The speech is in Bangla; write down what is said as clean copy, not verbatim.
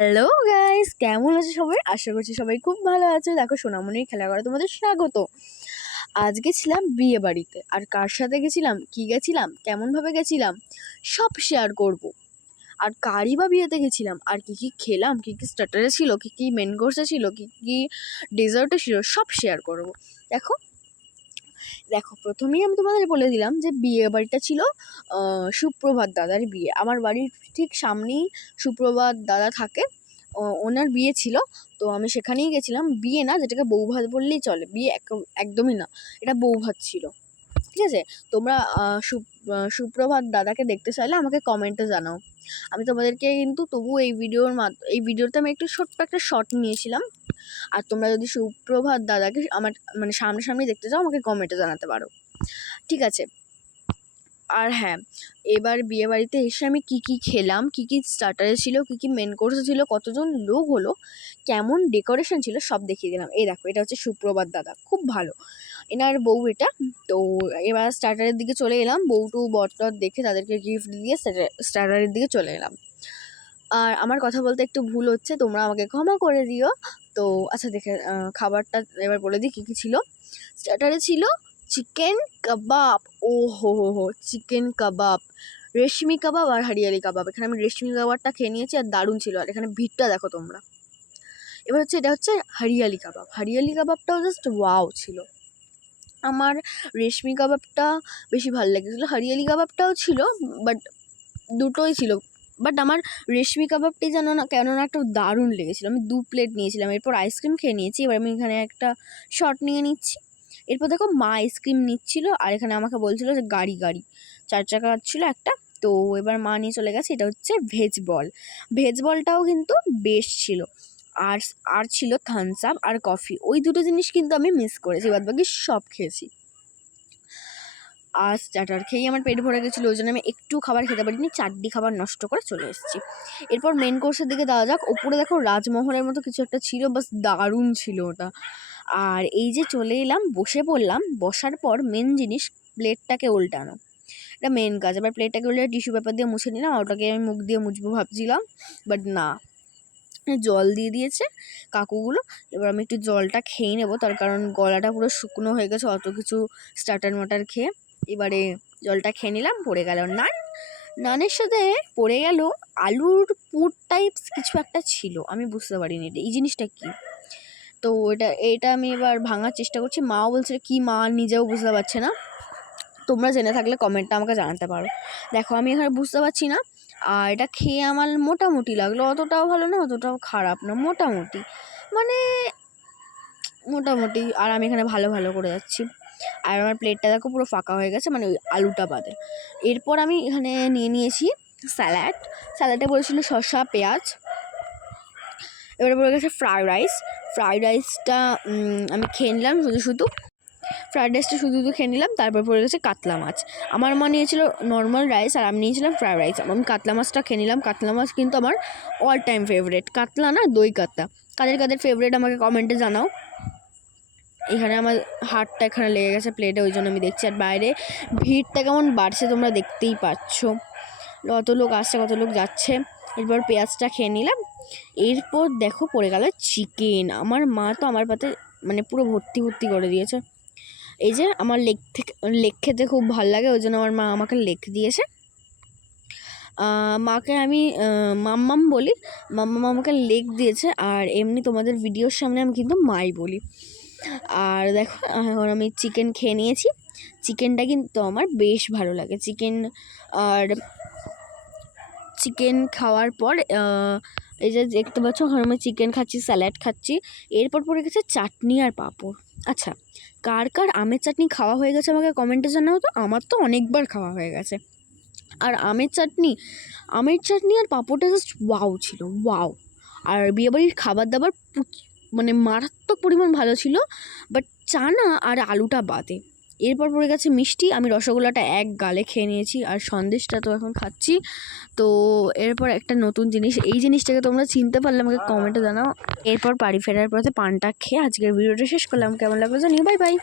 হ্যালো গাইস, কেমন আছো সবাই? আশা করছি সবাই খুব ভালো আছে। দেখো সোনামণির খেলা করে তোমাদের স্বাগত। আজ গেছিলাম বিয়ে বাড়িতে, আর কার সাথে গেছিলাম, কি গেছিলাম, কেমনভাবে গেছিলাম, সব শেয়ার করব। আর কারই বা বিয়েতে গেছিলাম, আর কি কি খেলাম, কি কি স্টার্টারে ছিল, কি কি মেন কোর্সে ছিল, কি কি ডেজার্টে ছিল, সব শেয়ার করব। দেখো দেখো প্রথমেই আমি তোমাদের বলে দিলাম যে বিয়ে বাড়িটা ছিল সুপ্রভাত দাদার বিয়ে। আমার বাড়ির ঠিক সামনেই সুপ্রভাত দাদা থাকে, ওনার বিয়ে ছিল। তো আমি সেখানেই গেছিলাম। বিয়ে না, যেটাকে বৌভাত বললেই চলে, বিয়ে একদমই না, এটা বৌভাত ছিল। ঠিক আছে, তোমরা সুপ্রভাত দাদাকে দেখতে চাইলে আমাকে কমেন্টে জানাও। আমি তোমাদেরকে কিন্তু তবু এই ভিডিওতে আমি একটু ছোট্ট একটা শর্ট নিয়েছিলাম। আর তোমরা যদি সুপ্রভাত দাদাকে আমার মানে সামনাসামনি দেখতে চাও, আমাকে কমেন্টে জানাতে পারো। ঠিক আছে। আর হ্যাঁ, এবার বিয়েবাড়িতে এসে আমি কি কি খেলাম, কি কি স্টার্টারে ছিল, কি কি মেন কোর্সে ছিল, কতজন লোক হলো, কেমন ডেকোরেশন ছিল, সব দেখিয়ে দিলাম। এই দেখো, এটা হচ্ছে সুপ্রভাত দাদা, খুব ভালো এনার বউ এটা। তো এবার স্টার্টারের দিকে চলে এলাম, বউটু বটটর দেখে তাদেরকে গিফট দিয়ে স্টার্টারের দিকে চলে এলাম। আর আমার কথা বলতে একটু ভুল হচ্ছে, তোমরা আমাকে ক্ষমা করে দিও। তো আচ্ছা, দেখে খাবারটা এবার বলে দিই কী কী ছিল। স্টার্টারে ছিল চিকেন কাবাব, ও হো, চিকেন কাবাব, রেশমি কাবাব আর হরিয়ালি কাবাব। এখানে আমি রেশমি কাবাবটা খেয়ে নিয়েছি, আর দারুণ ছিল। আর এখানে ভিড়টা দেখো তোমরা। এবার হচ্ছে এটা হচ্ছে হরিয়ালি কাবাব। হরিয়ালি কাবাবটাও জাস্ট ওয়াও ছিল। আমার রেশমি কাবাবটা বেশি ভালো লেগেছিলো, হরিয়ালি কাবাবটাও ছিল, বাট দুটোই ছিল। বাট আমার রেশমি কাবাবটি যেন না কেননা একটু দারুণ লেগেছিলো। আমি 2 প্লেট নিয়েছিলাম, এরপর আইসক্রিম খেয়ে নিয়েছি। এবার আমি এখানে একটা শট নিয়ে নিচ্ছি। এরপর দেখো মা আইসক্রিম নিচ্ছিল, আর এখানে আমাকে বলছিলো যে গাড়ি 4 চাকা ছিল একটা। তো এবার মা নিয়ে চলে গেছে। এটা হচ্ছে ভেজ বল। ভেজ বলটাও কিন্তু বেশ ছিল। আর ছিল থামস আপ আর কফি। ওই দুটো জিনিস কিন্তু আমি মিস করেছি, বাদ বাকি সব খেয়েছি। আর স্টার্টার খেয়েই আমার পেট ভরে গেছিলো, ওই জন্য আমি একটু খাবার খেতে পারিনি, চারটি খাবার নষ্ট করে চলে এসেছি। এরপর মেন কোর্সের দিকে যাওয়া যাক। ওপরে দেখো রাজমহলের মতো কিছু একটা ছিল, বাস দারুণ ছিল ওটা। আর এই যে চলে এলাম, বসে পড়লাম। বসার পর মেন জিনিস প্লেটটাকে উল্টানো, এটা মেন কাজ। এবার প্লেটটাকে উল্টে টিস্যু পেপার দিয়ে মুছে নিলাম। ওটাকে আমি মুখ দিয়ে মুছবো ভাবছিলাম, বাট না, জল দিয়ে দিয়েছে কাকুগুলো। এবার আমি একটু জলটা খেয়ে নেবো, তার কারণ গলাটা পুরো শুকনো হয়ে গেছে অত কিছু স্টার্টার খেয়ে। এবারে জলটা খেয়ে নিলাম। পড়ে গেল নানের সাথে পড়ে গেল আলুর পুর টাইপস কিছু একটা ছিল, আমি বুঝতে পারিনি এই জিনিসটা কি। তো এটা আমি এবার ভাঙার চেষ্টা করছি। মাও বলছে কি, মা নিজেও বুঝতে পারছে না। তোমরা জেনে থাকলে কমেন্টটা আমাকে জানাতে পারো। দেখো আমি এখানে বুঝতে পারছি না। আর এটা খেয়ে আমার মোটামুটি লাগলো, অতটাও ভালো না, অতটাও খারাপ না, মানে মোটামুটি। আর আমি এখানে ভালো করে যাচ্ছি। আর আমার প্লেটটা দেখো পুরো ফাঁকা হয়ে গেছে, মানে ওই আলুটা বাদে। এরপর আমি এখানে নিয়ে নিয়েছি স্যালাডে পড়েছিল শসা, পেঁয়াজ। এবারে পড়ে গেছে ফ্রাইড রাইসটা আমি খেয়ে নিলাম শুধু ফ্রাইড রাইসটা শুধু খেয়ে নিলাম। তারপর পড়ে গেছে কাতলা মাছ। আমার মা নিয়েছিল নর্মাল রাইস, আর আমি নিয়েছিলাম ফ্রাইড রাইস। আমি কাতলা মাছটা খেয়ে নিলাম। কাতলা মাছ কিন্তু আমার অল টাইম ফেভারিট, কাতলা না দই কাতলা। কাদের ফেভারিট আমাকে কমেন্টে জানাও। এখানে আমার হাতটা এখানে লেগে গেছে প্লেটে, ওই জন্য আমি দেখছি। আর বাইরে ভিড়টা কেমন বাড়ছে তোমরা দেখতেই পাচ্ছ, কত লোক আসছে, কত লোক যাচ্ছে। এরপর পেঁয়াজটা খেয়ে নিলাম। এরপর দেখো পড়ে গেল চিকেন। আমার মা তো আমার পাতে মানে পুরো ভর্তি করে দিয়েছে। এই যে আমার লেগ খেতে খুব ভালো লাগে, ওই জন্য আমার মা আমাকে লেগ দিয়েছে। মাকে আমি মাম্মাম বলি, মাম্মাম আমাকে লেগ দিয়েছে। আর এমনি তোমাদের ভিডিওর সামনে আমি কিন্তু মাই বলি। আর দেখো এখন আমি চিকেন খেয়ে নিয়েছি। চিকেনটা কিন্তু আমার বেশ ভালো লাগে আর চিকেন খাওয়ার পর এই যে দেখতে পাচ্ছ, এখন আমি চিকেন খাচ্ছি, স্যালাড খাচ্ছি। এরপর পড়ে গেছে চাটনি আর পাঁপড়। আচ্ছা, কার আমের চাটনি খাওয়া হয়ে গেছে আমাকে কমেন্টে জানাও তো। আমার তো অনেকবার খাওয়া হয়ে গেছে। আর আমের চাটনি আর পাঁপড়টা জাস্ট ওয়াও ছিল, ওয়াও। আর বিয়েবাড়ির খাবার দাবার মানে মারাত্মক পরিমাণ ভালো ছিল, বাট চানা আর আলুটা বাদে। এরপর পড়ে গেছে মিষ্টি। আমি রসগোল্লাটা এক গালে খেয়ে নিয়েছি, আর সন্দেশটা তো এখন খাচ্ছি। তো এরপর একটা নতুন জিনিস, এই জিনিসটাকে তোমরা চিনতে পারলে আমাকে কমেন্টে জানাও। এরপর বাড়ি ফেরার পথে পানটা খেয়ে আজকের ভিডিওটা শেষ করলাম। কেমন লাগলো জানিও। Bye bye.